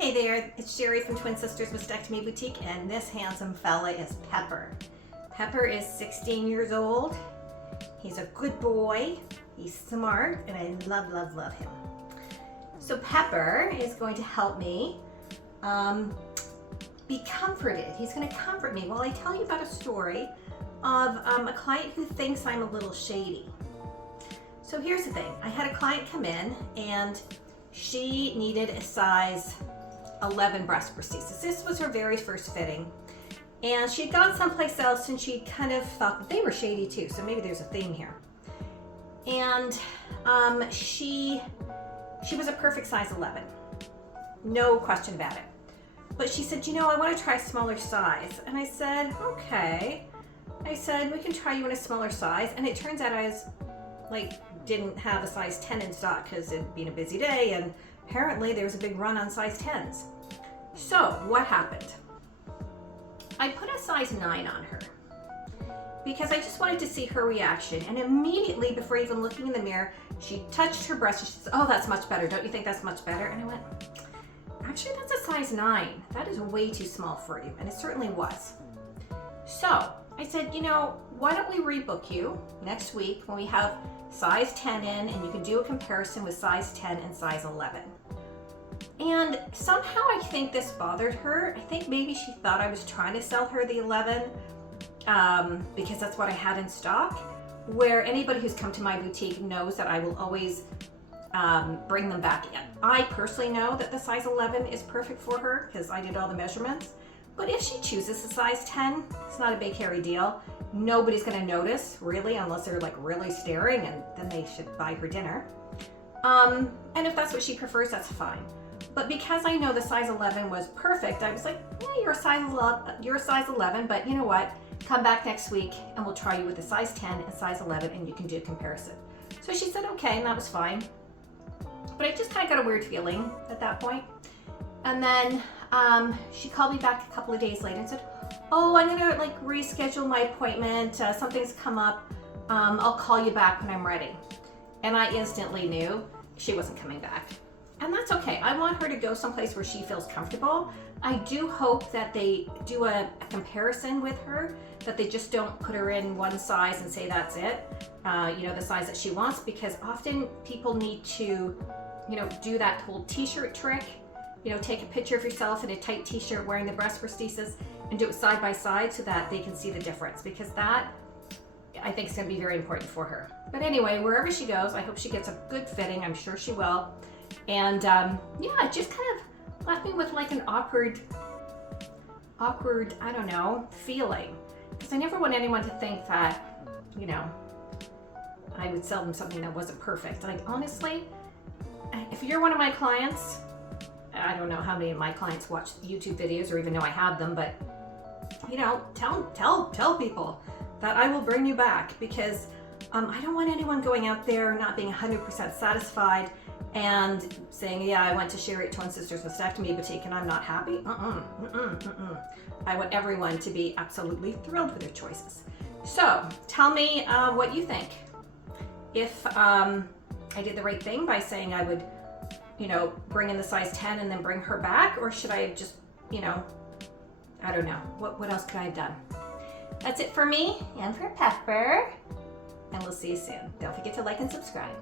Hey there, it's Sherry from Twin Sisters Mastectomy Boutique, and this handsome fella is Pepper. Pepper is 16 years old. He's a good boy, he's smart, and I love, love, love him. So Pepper is going to help me be comforted. He's going to comfort me while I tell you about a story of a client who thinks I'm a little shady. So here's the thing, I had a client come in and she needed a size 11 breast prosthesis. This was her very first fitting, and she'd gone someplace else and she kind of thought that they were shady too, so maybe there's a theme here. And she was a perfect size 11, no question about it. But she said, you know, I want to try a smaller size. And I said, okay. I said, we can try you in a smaller size. And it turns out I didn't have a size 10 in stock because it'd been a busy day, and apparently there was a big run on size 10s. So what happened? I put a size 9 on her because I just wanted to see her reaction. And immediately, before even looking in the mirror, she touched her breast and she said, oh, that's much better. Don't you think that's much better? And I went, actually, that's a size 9. That is way too small for you. And it certainly was. So I said, you know, why don't we rebook you next week when we have size 10 in, and you can do a comparison with size 10 and size 11. And somehow I think this bothered her. I think maybe she thought I was trying to sell her the 11 because that's what I had in stock, where anybody who's come to my boutique knows that I will always bring them back in. I personally know that the size 11 is perfect for her because I did all the measurements. But if she chooses a size 10, it's not a big hairy deal. Nobody's gonna notice, really, unless they're like really staring, and then they should buy her dinner. And if that's what she prefers, that's fine. But because I know the size 11 was perfect, I was like, yeah, you're a size 11, but you know what? Come back next week and we'll try you with a size 10 and size 11 and you can do a comparison. So she said, okay, and that was fine. But I just kind of got a weird feeling at that point. And then she called me back a couple of days later and said, oh, I'm gonna reschedule my appointment. Something's come up. I'll call you back when I'm ready. And I instantly knew she wasn't coming back. And that's okay. I want her to go someplace where she feels comfortable. I do hope that they do a comparison with her, that they just don't put her in one size and say that's it, the size that she wants, because often people need to, do that whole t-shirt trick. Take a picture of yourself in a tight t-shirt wearing the breast prosthesis and do it side by side so that they can see the difference, because that, I think, is going to be very important for her. But anyway, wherever she goes, I hope she gets a good fitting. I'm sure she will. And it just kind of left me with like an awkward, I don't know, feeling. Because I never want anyone to think that, I would sell them something that wasn't perfect. Like, honestly, if you're one of my clients, I don't know how many of my clients watch YouTube videos or even know I have them, but tell people that I will bring you back, because I don't want anyone going out there not being 100% satisfied and saying, yeah, I went to Sherry at Twin Sisters Mastectomy Boutique and I'm not happy. I want everyone to be absolutely thrilled with their choices. So tell me what you think. If I did the right thing by saying I would bring in the size 10 and then bring her back, or should I have just, I don't know. What else could I have done? That's it for me and for Pepper, and we'll see you soon. Don't forget to like and subscribe.